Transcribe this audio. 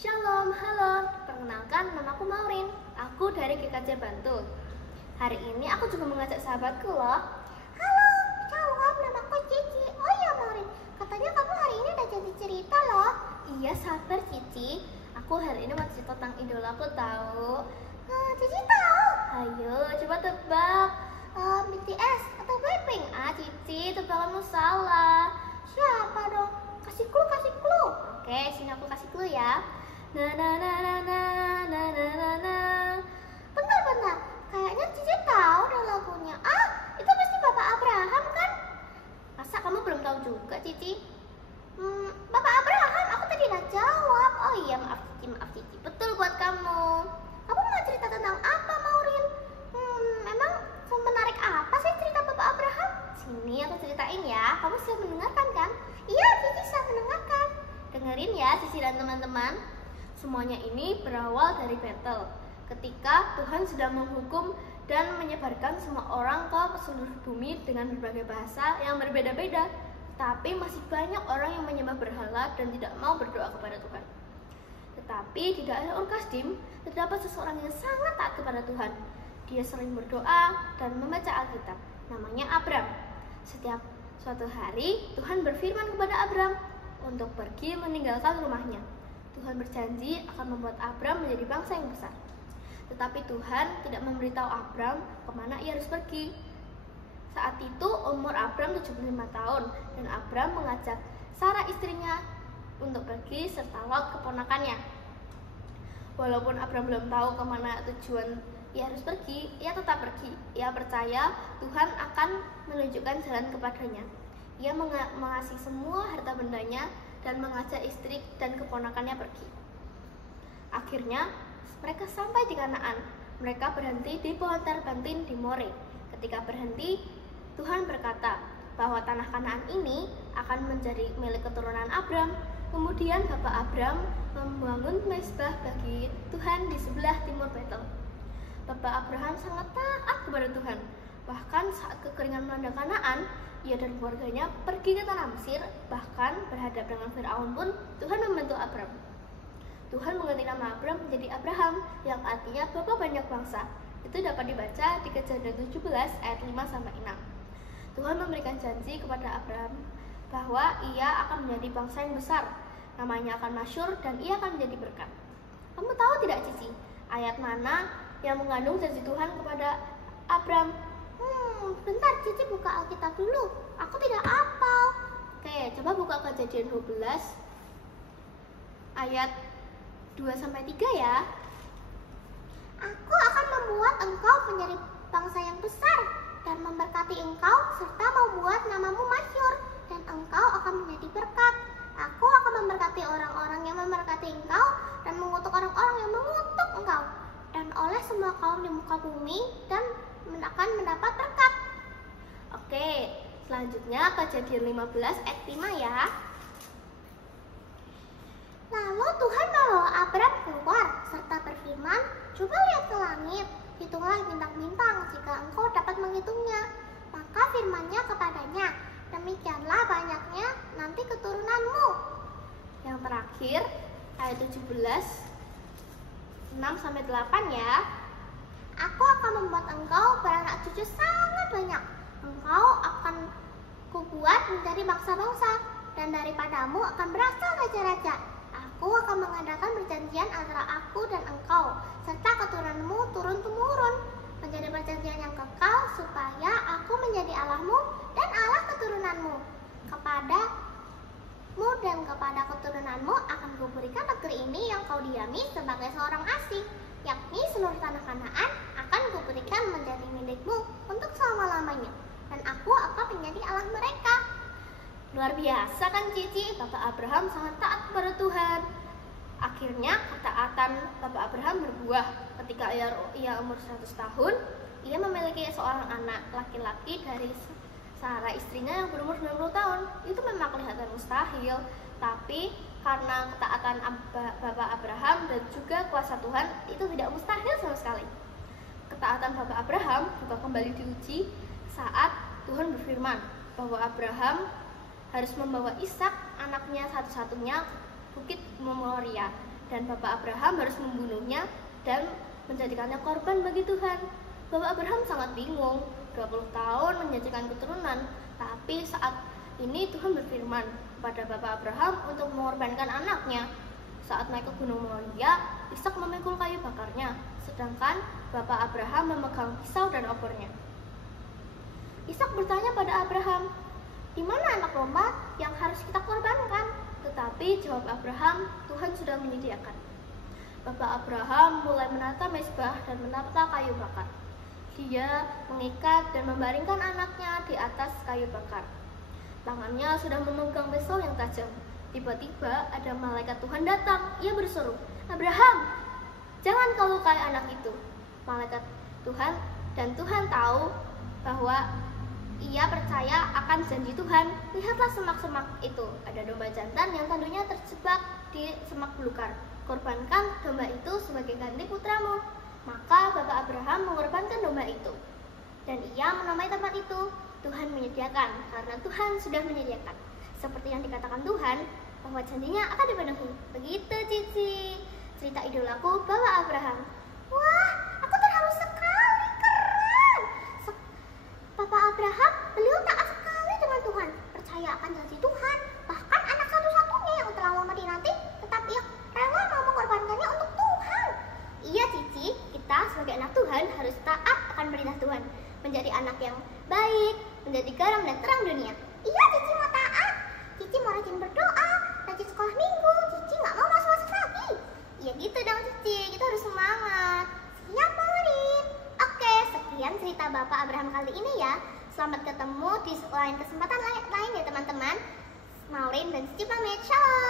Shalom, halo. Perkenalkan, namaku Maureen. Aku dari GKJ Bantul. Hari ini aku juga mengajak sahabatku loh. Halo, shalom, namaku Cici. Oh ya Maureen, katanya kamu hari ini udah jadi cerita loh. Iya, sabar Cici. Aku hari ini mau cerita tentang idolaku tahu. Cici tahu? Ayo, coba tebak. BTS atau Blackpink? Cici, tebakanmu salah. Siapa dong? Kasih clue. Oke, sini aku kasih clue ya. Na na na na na na na na na. Bentar. Kayaknya Cici tahu deh lagunya. Itu pasti Bapak Abraham kan? Masa kamu belum tahu juga, Cici? Bapak Abraham, aku tadi udah jawab. Oh iya, maaf Cici. Betul buat kamu. Kamu mau cerita tentang apa, Maureen? Memang menarik apa sih cerita Bapak Abraham? Sini aku ceritain ya. Kamu siap mendengarkan kan? Iya, Cici bisa mendengarkan. Dengerin ya Cici dan teman-teman. Semuanya ini berawal dari Betel, ketika Tuhan sedang menghukum dan menyebarkan semua orang ke seluruh bumi dengan berbagai bahasa yang berbeda-beda. Tapi masih banyak orang yang menyembah berhala dan tidak mau berdoa kepada Tuhan. Tetapi di daerah Ur-Kasdim terdapat seseorang yang sangat taat kepada Tuhan. Dia sering berdoa dan membaca Alkitab. Namanya Abram. Setiap suatu hari Tuhan berfirman kepada Abram untuk pergi meninggalkan rumahnya. Tuhan berjanji akan membuat Abram menjadi bangsa yang besar. Tetapi Tuhan tidak memberitahu Abram kemana ia harus pergi. Saat itu umur Abram 75 tahun dan Abram mengajak Sarah istrinya untuk pergi serta Lot keponakannya. Walaupun Abram belum tahu kemana tujuan ia harus pergi, ia tetap pergi. Ia percaya Tuhan akan menunjukkan jalan kepadanya. Ia mengasihi semua harta bendanya dan mengajak istri dan keponakannya pergi. Akhirnya mereka sampai di Kanaan. Mereka berhenti di pohon terpentin di More. Ketika berhenti, Tuhan berkata bahwa tanah Kanaan ini akan menjadi milik keturunan Abram. Kemudian Bapak Abram membangun mezbah bagi Tuhan di sebelah timur Betel. Bapak Abraham sangat taat kepada Tuhan. Bahkan saat kekeringan melanda Kanaan, ia dan keluarganya pergi ke tanah Mesir. Bahkan berhadap dengan Firaun pun Tuhan membantu Abram. Tuhan mengganti nama Abram menjadi Abraham, yang artinya Bapa banyak bangsa. Itu dapat dibaca di Kejadian 17 ayat 5-6. Tuhan memberikan janji kepada Abraham bahwa ia akan menjadi bangsa yang besar. Namanya akan masyhur dan ia akan menjadi berkat. Kamu tahu tidak Cici, ayat mana yang mengandung janji Tuhan kepada Abram? Bentar, Cici buka Alkitab dulu. Aku tidak hafal. Oke, coba buka Kejadian 12 ayat 2-3 ya. Aku akan membuat engkau menjadi bangsa yang besar dan memberkati engkau serta membuat namamu masyhur dan engkau akan menjadi berkat. Aku akan memberkati orang-orang yang memberkati engkau dan mengutuk orang-orang yang mengutuk engkau. Dan oleh semua kaum di muka bumi dan akan mendapat berkat. Oke, selanjutnya Kejadian 15 ayat 5 ya. Lalu Tuhan membawa Abram keluar serta berfirman, coba lihat ke langit, hitunglah bintang-bintang jika engkau dapat menghitungnya. Maka firman-Nya kepadanya, demikianlah banyaknya nanti keturunanmu. Yang terakhir ayat 17 6-8 ya. Aku akan membuat engkau beranak cucu sangat banyak. Engkau akan kubuat menjadi bangsa-bangsa, dan daripadamu akan berasal raja-raja. Aku akan mengadakan perjanjian antara aku dan engkau, serta keturunanmu turun-temurun, menjadi perjanjian yang kekal, supaya aku menjadi Allahmu dan Allah keturunanmu. Kepadamu dan kepada keturunanmu akan kuberikan negeri ini yang kau diami sebagai seorang asing, yakni seluruh tanah Kanaan akan kuberikan menjadi milikmu untuk selama-lamanya, dan aku akan menjadi Allah mereka. Luar biasa kan Cici, Bapak Abraham sangat taat kepada Tuhan. Akhirnya ketaatan Bapak Abraham berbuah. Ketika ia umur 100 tahun, ia memiliki seorang anak laki-laki dari Sarah istrinya yang berumur 90 tahun. Itu memang kelihatan mustahil, tapi karena ketaatan Bapak Abraham dan juga kuasa Tuhan, itu tidak mustahil sama sekali. Ketaatan Bapak Abraham juga kembali diuji saat Tuhan berfirman bahwa Abraham harus membawa Ishak, anaknya satu-satunya, Bukit Moria. dan Bapak Abraham harus membunuhnya dan menjadikannya korban bagi Tuhan. Bapak Abraham sangat bingung, 20 tahun menjanjikan keturunan, tapi saat ini Tuhan berfirman kepada Bapak Abraham untuk mengorbankan anaknya. Saat naik ke Gunung Moria, Ishak memikul kayu bakarnya, sedangkan Bapak Abraham memegang pisau dan obornya. Ishak bertanya pada Abraham, "Di mana anak domba yang harus kita korbankan?" Tetapi jawab Abraham, "Tuhan sudah menyediakan." Bapak Abraham mulai menata mezbah dan menata kayu bakar. Dia mengikat dan membaringkan anaknya di atas kayu bakar. Tangannya sudah memegang pisau yang tajam. Tiba-tiba ada malaikat Tuhan datang. Ia berseru, "Abraham, jangan kau lukai anak itu." Malaikat Tuhan dan Tuhan tahu bahwa ia percaya akan janji Tuhan. Lihatlah semak-semak itu. Ada domba jantan yang tanduknya terjebak di semak belukar. Korbankan domba itu sebagai ganti putramu. Maka Bapak Abraham mengorbankan domba itu. Dan ia menamai tempat itu Tuhan menyediakan, karena Tuhan sudah menyediakan. Seperti yang dikatakan Tuhan, bahwa janjinya akan dipenuhi. Begitu Cici, cerita idolaku Bapak Abraham. Wah, aku terharu sekali, keren. Bapak Abraham, beliau taat sekali dengan Tuhan, percaya akan janji Tuhan. Bahkan anak satu-satunya yang telah lama dinanti, tetapi ia rela mau mengorbankannya untuk Tuhan. Iya Cici, kita sebagai anak Tuhan harus taat akan perintah Tuhan, menjadi anak yang baik, menjadi garam dan terang dunia. Iya, Cici mau taat. Cici mau rajin berdoa, rajin sekolah minggu. Cici nggak mau masuk-masuk lagi. Ya gitu dong Cici, kita harus semangat. Siap, Maureen. Oke, sekian cerita Bapak Abraham kali ini ya. Selamat ketemu di lain kesempatan lain ya teman-teman. Maureen dan Cici pamit, shalom.